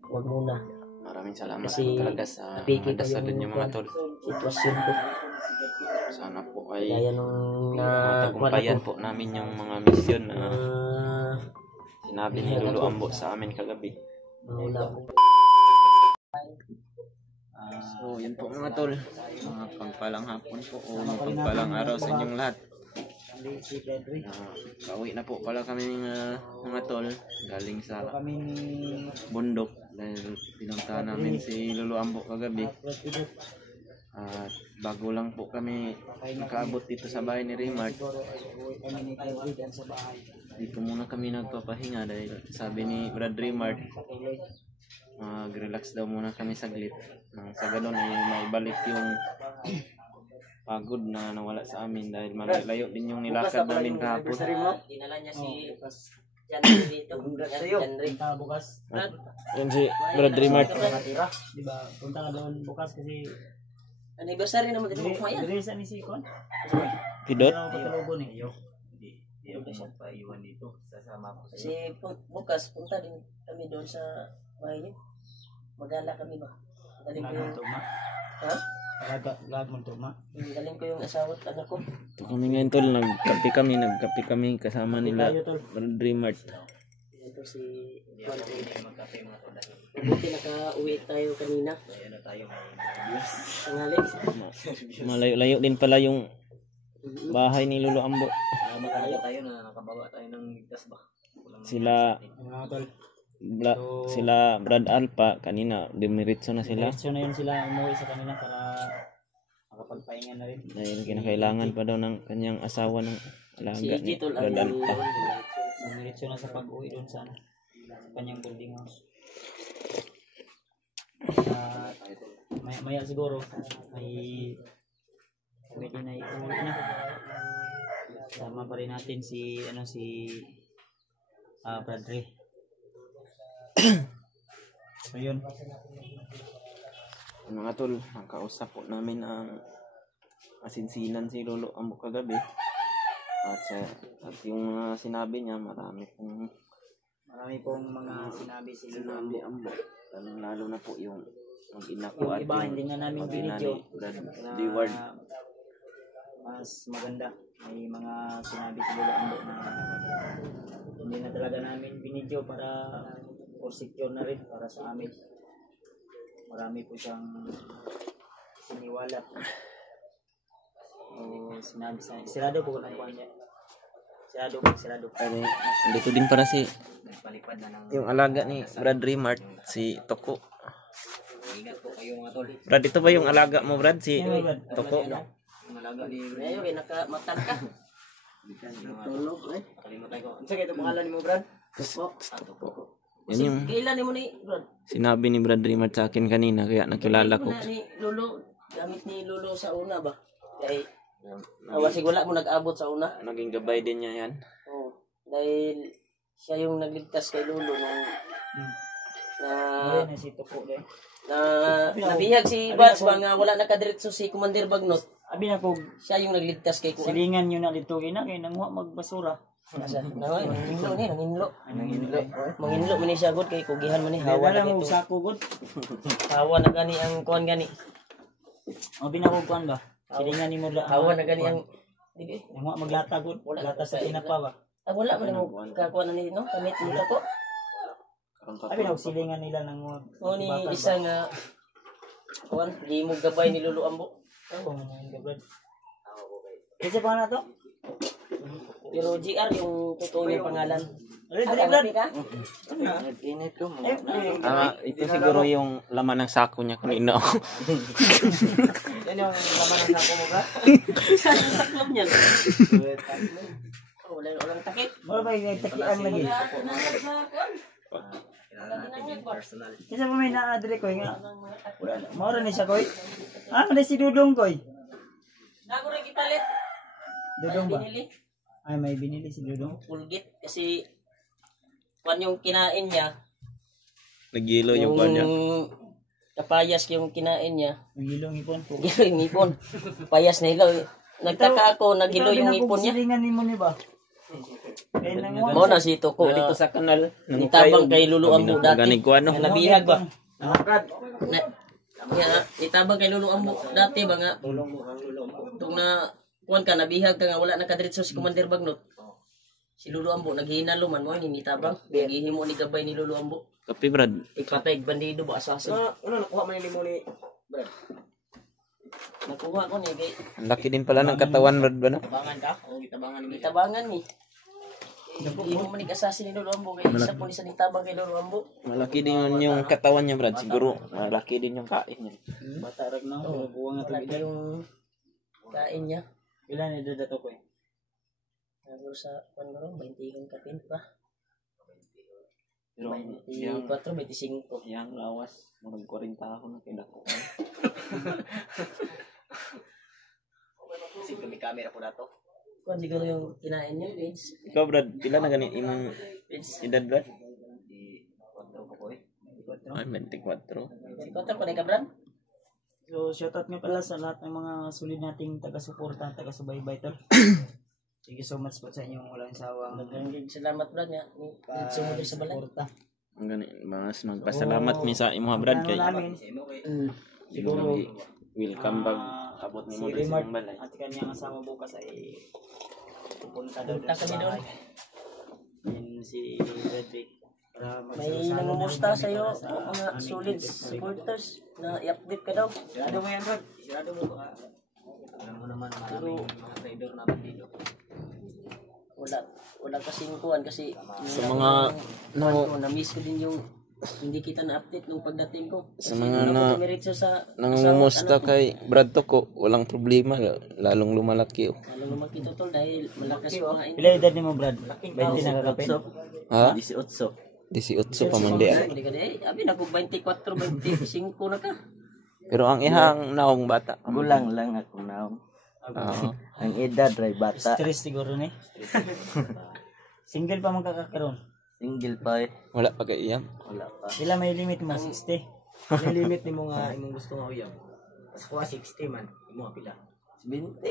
wag muna. Maraming salamat Kasi po talaga sa napiki ko dasal yung niyo mga tol. sitwasyon ko. Sana po ay Kaya nung matagumpayan po namin yung mga misyon na sinabi ni Lolo Ambo sa amin kagabi. So yun po mga tol, mga pagpalang hapon po o pagpalang araw sa inyong lahat. Pauwi na po pala kami mga tol galing sa bundok dahil pinuntahan namin si Lolo Ambo kagabi. At bago lang po kami nakaabot dito sa bahay ni Raymart, dito muna kami nagpapahinga dahil sabi ni Brad Raymart mag-relax daw muna kami saglit nang sa ganun ay maibalik yung pagod na nawala sa amin dahil malayo din yung nilakad namin kahapon. Dinala niya si Janry dito. Janry bukas. Yan si Brad Raymart. Diba, punta ka doon bukas kasi Anniversary naman dito mo yan. Dresa ni Sikon. Pidot? Patulubo ni. Hindi ako magpaiwan dito. Sasama ko sa Kasi bukas punta din kami doon sa bahay niyo. Magala kami ba? Galing ko yung ha? Lag mo tuma. Galing ko yung asawa at anak ko. Ito kami ngayon tol, nagkape kami kasama nila Brad Raymart. Ito si Buti naka-uwi tayo kanina. Tanghali. Malayo-layo din pala yung bahay ni Lolo Ambo. Makalayo tayo na nakabawa tayo ng ligtas ba? Sila Brad Alpa kanina dimiritso na sila. Diretso na yun sila umuwi sa kanila para makapagpahinga na rin. Dahil kinakailangan pa daw ng kanyang asawa ng alaga ni Tol Brad Alpa. Diretso na sa pag-uwi doon sa kanyang boarding house. Maya siguro may pwede na iuwi na. Sama pa rin natin si Brad Ray. So yun. Mga tol, nakausap po namin ang asinsinan si Lolo Ambo kagabi. At yung mga sinabi niya, marami pong mga sinabi si sinabi Ambo. Lalo na po yung mag-ina ko at iba hindi nga namin binidyo. Brad Deward. Mas maganda. May mga sinabi si Lolo Ambo na hindi na talaga namin binidyo para for secure na rin para sa amin. Marami po siyang siniwalat. O sinabi sa sirado po ng kuwan niya. Sirado. Andito din para si nagpalipad na ng yung alaga ni Brad Raymart, si Toko. ingat po kayo mga tol. Brad, ito ba yung alaga mo, Brad? Si Toko? Ang alaga ni Ngayon kay nakamatan ka. Tulog eh. Kalimutan ko. Ano sa ito pangalan mo, Brad? Toko. Yan yung Kailan mo ni Brad? sinabi ni Brad Raymart sa akin kanina kaya nakilala ko. Ni Lolo, gamit ni Lolo sa una ba? Kay awasig wala mo nag-abot sa una. Naging gabay din niya yan. Oo. Dahil siya yung nagligtas kay Lolo nung na si Toko din. nabihag si Bats ba nga wala nakadiretso si Commander Bagnot. Abi na ko Siya yung nagligtas kay Kuan. silingan nyo na dito ina kay nangwa magbasura. Nanginlo. Manginlo man ni siya gud kay kugihan man ni hawa Wala na mo dito. sako gud. Hawa na gani ang kuan gani. Abi na ko kuan ba? Silingan nimo da. Hawa na gani ang dili. Nangwa maglata gud. Lata sa tinapa ba? Wala man mo kakuan na ni no kamit nito ko. Abi na ko silingan nila nang O ni isa nga kuan di mo gabay ni Lolo Ambo. Kasi pa na to? Pero GR yung totoo yung pangalan. Brad. Init ko mo. Ito siguro yung laman ng sako niya kanina. Yan yung laman ng sako mo, Brad? Saan yung taklom niyan? Walang takip. Wala ba yung takian lagi? Personal. Kasi pa may na-adre ko nga. Maura ni siya koy. Ano si Dudong koy? Ako rin kipalit. Dudong ba? Binili. Ay may binili si Dudong. Pulgit kasi kuan yung kinain niya. Nagilo yung kanya. Kapayas yung kinain niya. Yung ilong ipon ko. Gilo yung ipon. Payas na ilaw. Nagtaka ako, nagilo yung ipon niya. Silingan ni mo ni ba? Mo na si Toko Dito sa kanal. nitabang kay Lulu Ambo dati. Ganig ko ano. Nga nabihag ba? Nitabang kay Lulu Ambo dati ba nga? Itong na kuan ka nabihag ka nga wala nakadiretso si Commander Bagnot. Si Lulu Ambo naghihinalo man mo ni nitabang. Naghihimo ni gabay ni Lulu Ambo. Kapi Brad. Ipatay bandido ba asasin? Ano nakuha man ni mo ni Brad? Nakuha ko ni kay Ang laki din pala ng katawan Brad ba no? Tabangan ka? O gitabangan ni nitabangan ni. Hindi mo manig asasin ni Lulu Ambo kay isa po ni sa nitabang kay Lulu Ambo. Malaki din yung katawan niya Brad. Siguro malaki din yung kain niya. Bata rag na. Buwa nga Lagi yung kain niya. Ilan edad dato ko eh? Ano sa ano 20 yung kapin pa. Pero 24, 25. yang lawas. Mag 40 tahun na kinako. Sige may camera po dato. Kung siguro yung kinain niyo, Vince. Ikaw Brad, pila na gani imong edad Brad? Di kontrol ko eh. Ay, 24. Si Kotor ko na ka, Brad. So, shoutout nga pala sa lahat ng mga sulit nating taga-suporta, taga-subaybay tol. Thank you so much po sa inyong walang sawang Maraming salamat, Brad. Nga. Sumunod sa balay. suporta. Ang gani, mas magpasalamat mi sa imong Brad kay. namin, Siguro welcome bag abot si nimo sa Remart imong balay. at kanyang asawa bukas ay pupunta daw Punta kami doon. Yan si Frederick. Para May namumusta sa iyo, mga solid supporters na i-update ka daw. Sigurado mo yan, Brad. Sigurado mo ba? Alam mo naman maraming mga trader naman dito. Wala kasing kuhan kasi Sa mga na-miss ko din yung hindi kita na-update nung pagdating ko. Sa mga sa nangungumusta kay Brad Toko, walang problema, lalong lumalaki. Lalo lumaki tol dahil malakas pa nga Pila edad ni mo Brad? 20 na kakapin? Ha? 18. 18 pa man di. Hindi ka abi na ko 24, 25 na ka. Pero ang ihang naong bata. Gulang lang ako naong. Oo. Ang edad ray bata. Stress siguro ni. Single pa man kakakaroon. Single pa eh. Wala pa kay iyang. Wala pa. Sila may limit mo 60. May limit ni mo nga imong gusto nga uyang. Mas kuha 60 man. Imo nga pila. 20.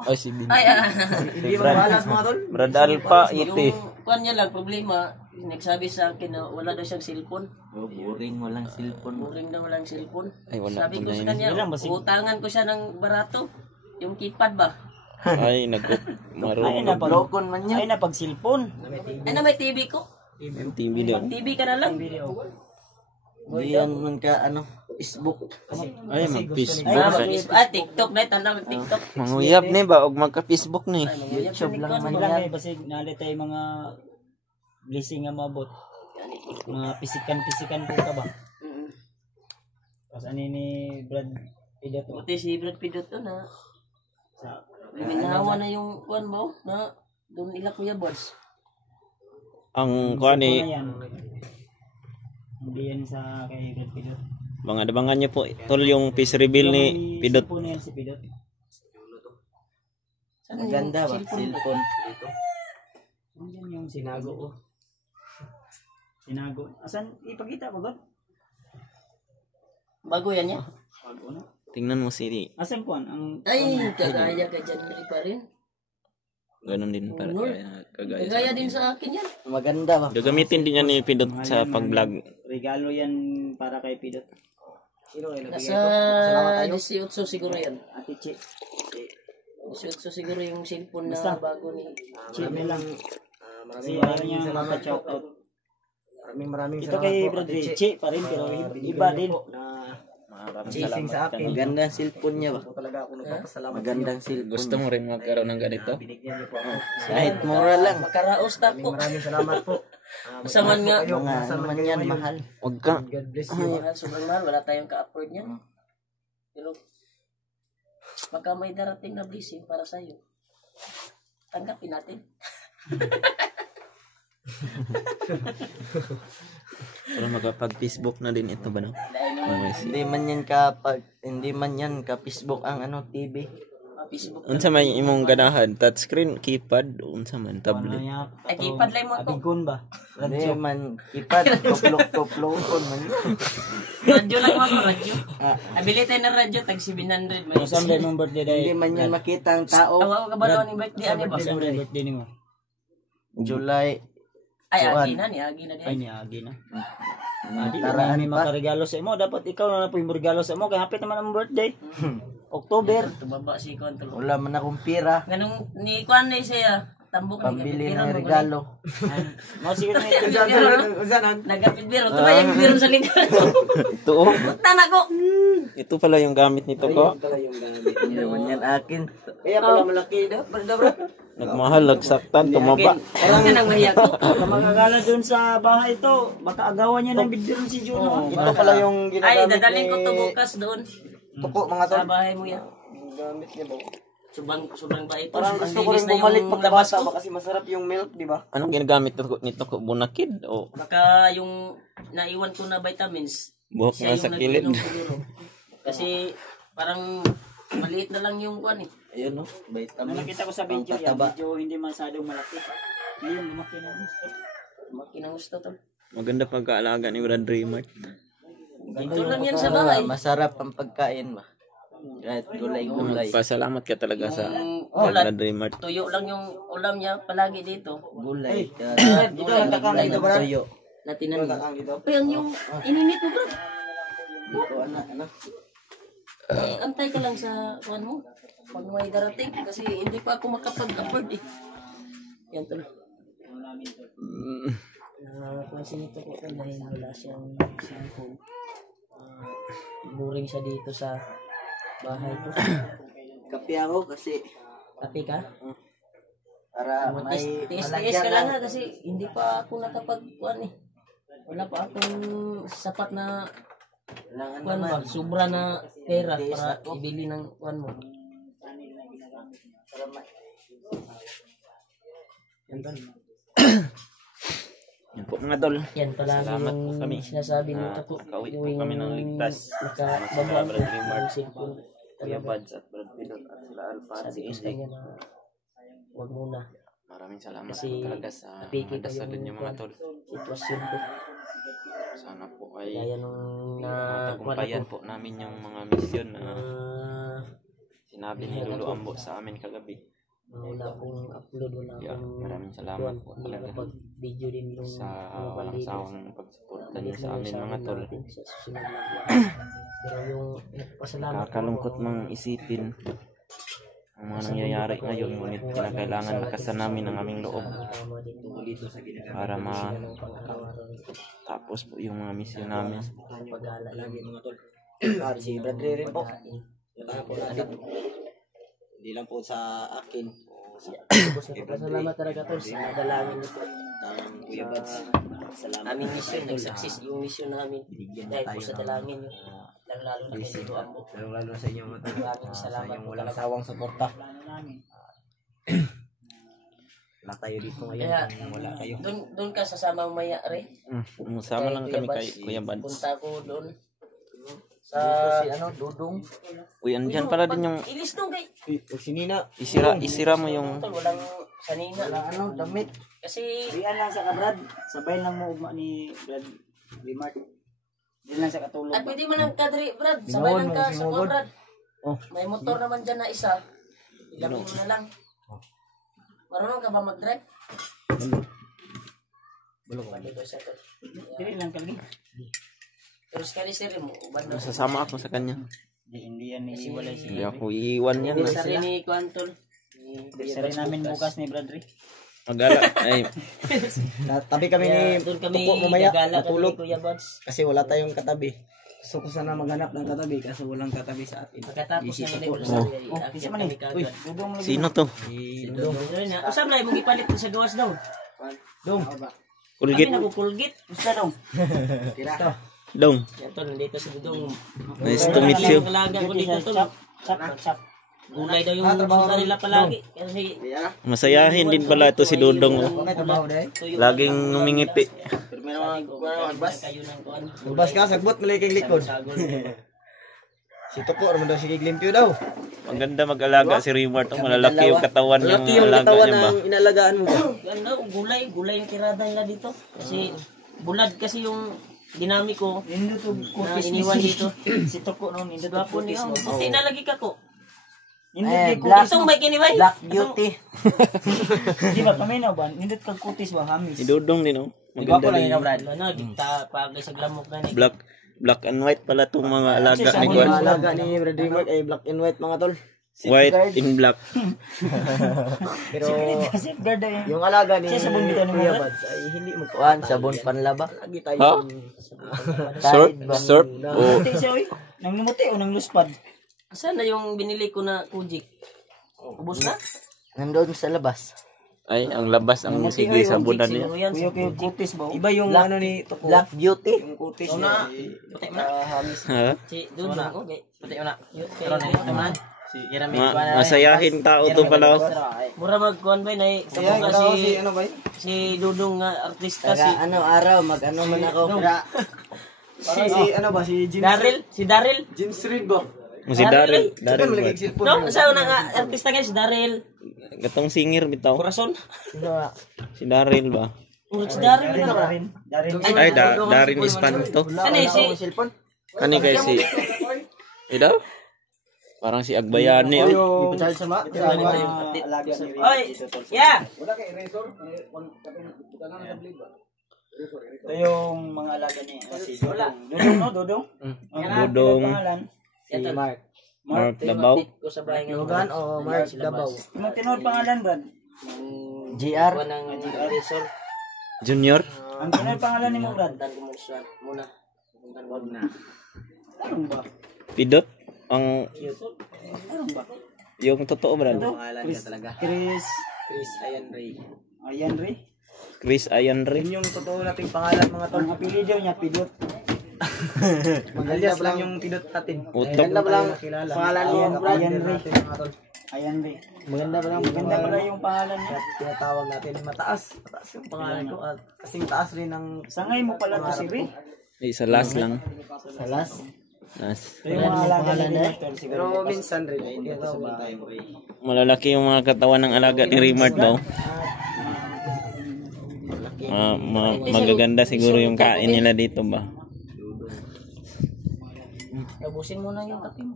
Ay si Bin. Hindi mo balas mga tol. Brad Alpa Yung iti. kuhan niya lang problema, nagsabi sa akin na wala daw siyang cellphone. Oh, boring walang cellphone. Boring daw walang cellphone. Ay wala Sabi po ko na sa yun. kanya, Ilang ba si- utangan ko siya ng barato. Yung keypad ba? Ay Ay marunong. na pag Lokon man yan. ay na pag cellphone. Ay na may TV ko. Yung TV daw. TV ka na lang. Di yan man ka ano, Facebook. Ay mag-Facebook. TikTok na, tanda mag TikTok. Manguyab ni ba og magka-Facebook ni. YouTube lang man Wala yan. may basig nalit ay mga blessing nga mabot. Mga pisikan po ka ba? Tapos ani ni Brad Pidot Buti si Brad Pidot to na. sa Liminawa na yung kuhan mo na doon nila Kuya Bods. Ang kuan ano ni yan. Hindi yan sa kay Brad Pidot. mga dabangan niyo po tol yung face reveal ni Pidot. Po na yan si Pidot. Saan Ang ganda ba? cellphone? Cellphone. Yan yung sinago ko. Sinago. Asan ipakita ko ba? Bago yan niya. Bago na. Tingnan mo si Asan kuan ang Ay, kagaya ka dyan pa rin. ganun din para kagaya. Kagaya din sa akin yan. Maganda ba? Gagamitin din yan ni Pidot sa pag-vlog. regalo yan para kay Pidot. Sino kayo nagbigay Nasa ko? Salamat tayo. 18 siguro yan. Ate Chi. 18 siguro yung cellphone na Basta. bago ni Chi lang. Maraming Si ano niya salamat po. maka-shoutout. Maraming Ito salamat kay po. Brad Ate Che. Chi pa rin pero iba din. Na Maraming chasing sa akin. Magandang cellphone niya ba? Po talaga ako nagpapasalamat sa inyo. Magandang cellphone. Gusto mo rin magkaroon ng ganito? Binigyan niyo po ako. Kahit mura lang. Makaraos ta po. Maraming salamat po. Saman nga. Mga ano man yan, mahal. Wag ka. God bless you. Mahal, sobrang mahal. Wala tayong ka-afford niyan. Pero baka may darating na blessing para sa'yo. Tanggapin natin. Para magpag-Facebook na din ito ba no? Hindi man yan ka Facebook ang ano TV. Facebook. Unsa may imong ganahan? Touchscreen, keypad, unsa man Ano tablet. niya? Ay, keypad lang mo ako. Abigon ba? Hindi man ipad tuplok-tuplokon man. Radyo lang mo ako, radyo. Nabili tayo ng radyo, tag 700. May Saan ba mong birthday dahil? Hindi man yan makita ang tao. Awa ka ba doon yung birthday? Ano ba? Saan ba birthday ni mo? July. Ay, Kuwan. agi na Ay, din. niagi na. Mga Di karaan namin pa. makaregalo sa imo. Dapat ikaw na po yung regalo sa imo. Kaya hapit naman ang birthday. October. Tumaba si Kuan tol. Wala man akong pira. Ganung ni Kuan na siya. Tambok ni Pambili kapitbiron ng mo, regalo. Mga siguro na ito. Nagkapitbiro. Ito ba yung kapitbiron sa likod? Ito oh. Punta na ko. Ito pala yung gamit nito ko. Hindi naman yan akin. Kaya pala malaki daw. Nagmahal, nagsaktan, tumaba. Parang ka nang mahiya ko. Baka magagala dun sa bahay ito. Baka agawan niya ng bidyon si Juno. Ito pala yung Ay, ginagamit dadalhin ko to bukas doon. Tuko mga tol. Sa bahay mo yan. Gamit niya ba? Sobrang bait. Parang Ang gusto ko linis rin na bumalik yung pag labas bata ko. ba kasi masarap yung milk, di ba? Anong ginagamit nito ko? Bunakid o Baka yung naiwan ko na vitamins. buhok Siya nga yung sa kilid? nag-inom siguro. Kasi parang maliit na lang yung kuan eh. Ayun no, Nung vitamin. nakita ko sa video yan, Pampataba. medyo hindi masyadong malaki. Hindi yung lumaki na gusto. Makinang gusto to. Maganda pagkaalaga ni Brad Dreamer. Dito lang yan sa bahay. Masarap ang pagkain ba? Kahit gulay-gulay. Pasalamat ka talaga sa Yung Brad ulat, Dreamer. tuyo lang yung ulam niya palagi dito. Gulay. Dito lang Gulay ng tuyo. Na tinanim. Pero yung ininit mo bro. Dito anak. Antay ka lang sa kuan mo. Pag may darating. Kasi hindi pa ako makapag-afford eh. Yan to. Pansin ito ko dahil wala siyang cellphone. Boring siya dito sa bahay ko. Kape ako kasi Kape ka? para may Tiis ka lang ha kasi hindi pa ako nakapag-kuan eh. Wala pa akong sapat na kailangan kuan ba? naman. Sobra na pera Tiis para ako. ibili ng kuan mo. Para may Yan po mga tol. Yan pala Salamat po yung kami. sinasabi Ah, nito po. nakauwi po kami ng ligtas. Nakababa Brad Dreamer. ang cellphone. Kuya Buds at Brad Pilot at sila Alpha at si Sabi ko sa Inday. kanya na huwag muna. Maraming salamat Kasi po talaga sa napiki pa dasal yung niyo mga tol. sitwasyon ko. Sana po ay Gaya nung na kuan matagumpayan ako. po namin yung mga misyon na Ah, sinabi ni Lolo Ambo sa amin kagabi. wala akong upload, wala Yeah, akong maraming salamat kuwan, po hindi talaga nakapag-video din yung sa mga walang bandito. sawang pagsuporta niyo sa amin mga tol. Sa susunod na vlog. Pero yung nagpasalamat Nakakalungkot mang isipin ang mga nangyayari ngayon, ngunit kinakailangan lakasan namin ang aming loob para matapos po yung mga misyon namin. pag-ala lagi mga tol. At si Bradley rin po. Hindi lang po sa akin. Salamat talaga tol sa dalangin nito. Kuya Buds. Salamat. Aming mission, nag-success yung mission namin. Dahil po sa dalangin nyo. Lalo na kayo dito Ambo. Lalo sa inyo mga tol. Maraming salamat po Walang talaga. sawang suporta. Wala tayo dito ngayon. Kaya, Wala kayo. doon ka sasama maya re. Sama lang kami kay Kuya Buds. Punta ko doon. Sa Si ano, Dudong. Uy, andyan pala din yung ilis doon kay. Sinina. isira mo yung Tol, walang sanina. Wala ano, damit. Kasi Riyan lang sa kabrad. Sabay lang mo ugma ni Brad Remark. Diyan lang sa katulog. at pwede mo lang kadri, Brad. Sabay Sinugod lang mo, ka sa sinugod. kuwan, Brad. Oh. May motor naman dyan na isa. Ilapin mo na lang. Marunong ka ba mag-drive? Bulong. Dili lang kami. Pero sekali sir mo, banda. sasama ako sa kanya. Hindi yan iiwalay Hindi siya. ako iiwan yan. Hindi sa rin ni Quanton. Sari namin bukas ni Brad Ray. Magala. Ay, Tabi kami ni Doon kami Tuko mamaya. gagala kami Matulog. ni Kuya Buds. Kasi wala tayong katabi. Gusto ko sana maghanap ng katabi kasi walang katabi sa atin. Pagkatapos Easy ng to po. anniversary, Oh, aakyat isa man kami eh. kagad. Uy, dudong mo lagi. sino to? Si Dong. Usap na, mong ipalit ko sa gawas daw. Dong. Kami Kulgit. nagkukulgit. Gusto dong. Ito. Dong. Yan tol, nandito si Dudong. Nice to meet you. Kalaga ko dito tol. Chap. Gulay daw yung susa nila palagi. Kasi Masayahin din pala ito si Dudong. Oh. Okay, trabaho dahil. tuyo. Laging numingiti. Kayo ng kuan. Lubas ka, sagbot, malikig likod. Sagol. Si Tuko, naman daw sige limpyo daw. Maganda mag-alaga si Reward. Oh, malalaki yung katawan yung Malaki yung alaga katawan niya ba? ng inalagaan mo. Ano, gulay yung kirada nila dito. Kasi bulad kasi yung dinamiko Indo to na iniwan dito. Si Toko noon, indo to Gwapo niya. Buti na lagi ka ko. Hindi kay Black. kutis. Itong may kinibay. Black Beauty. Di ba paminaw ba? Hindi kag kutis ba hamis. Idudong din oh. Maganda Maganda din. Brad. Ano, kita pagay sa glamok na ni. Black and white pala tong mga alaga Kasi ni sa Gwan. Ang alaga ni Brad Remark ay black and white mga tol. White in black. Pero Safeguard na yun. yung alaga ni Siya sabon bitaw ni Kuya Brad. Bads ay hindi mo kuan sabon panlaba. Lagi tayo. Ha? Surf? Surf? Oh. Muti siya oy. Nang numuti o nang luspad. Saan na yung binili ko na kujik? Ubus na? Nandoon sa labas. Ay, ang labas ang sige sa budan niya. Siguro yan. Kuya kay kutis ba? Iba yung ano ni Black Beauty. Yung kutis Ito niya. na. Puti mo na. Ha? Si Dudong. Okay. Puti mo na. Masayahin tao to pala. Mura magkuhan ba na kabuka si si Dudong nga artista si Taga ano araw mag-ano man ako. Si ano ba si Jim Daryl, si Daryl. James Reed ba? Si Daryl. Daryl ba? No, sa una nga artista nga si Daryl. Gatong singer bitaw. Corazon. Si Daryl ba? Si Daryl. Ay, Darin Espanto. Ano eh, si Kani kay si... Ida? Parang si Agbayani. Oh. Yung sama. Alaga ni Oy, yeah. Ito yung mga alaga ni si Dodong. Dodong no, Dodong? Dodong. Pangalan? Si Mark. Mark Dabaw. Ko sa bahay nga. Logan o Mark Dabaw. Ano tinod pangalan, Brad? GR. Kuha ng resor. Junior. Ang tinod pangalan ni mo, Brad? Dan ko muna. Muna. Anong ba? Pidot. Ang... Anong ba? Yung totoo ba? Chris. Ayan Ray. Ayan, Ray. Chris Ayanre. Yun yung totoo nating pangalan mga tol. Ang apelido niya, Pidot. Maganda lang yung pidot natin. Utok. Maganda pa lang pangalan niya. Ayan, Ray. Mga tol. Ayan, Ray. Maganda pa lang Maganda pala yung pangalan niya. tinatawag natin mataas. Mataas yung pangalan ko at kasing taas rin ng Sangay mo pala to si Ray. Isa last lang. salas. Last. Ito yung mga alaga ni pangalan Director. Pero minsan rin ay hindi ito ba Malalaki yung mga katawan ng alaga ni Rimard daw. Magaganda siguro yung kain nila dito ba? Tabusin mo na yung kape mo.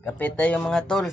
Kapit tayo mga tol.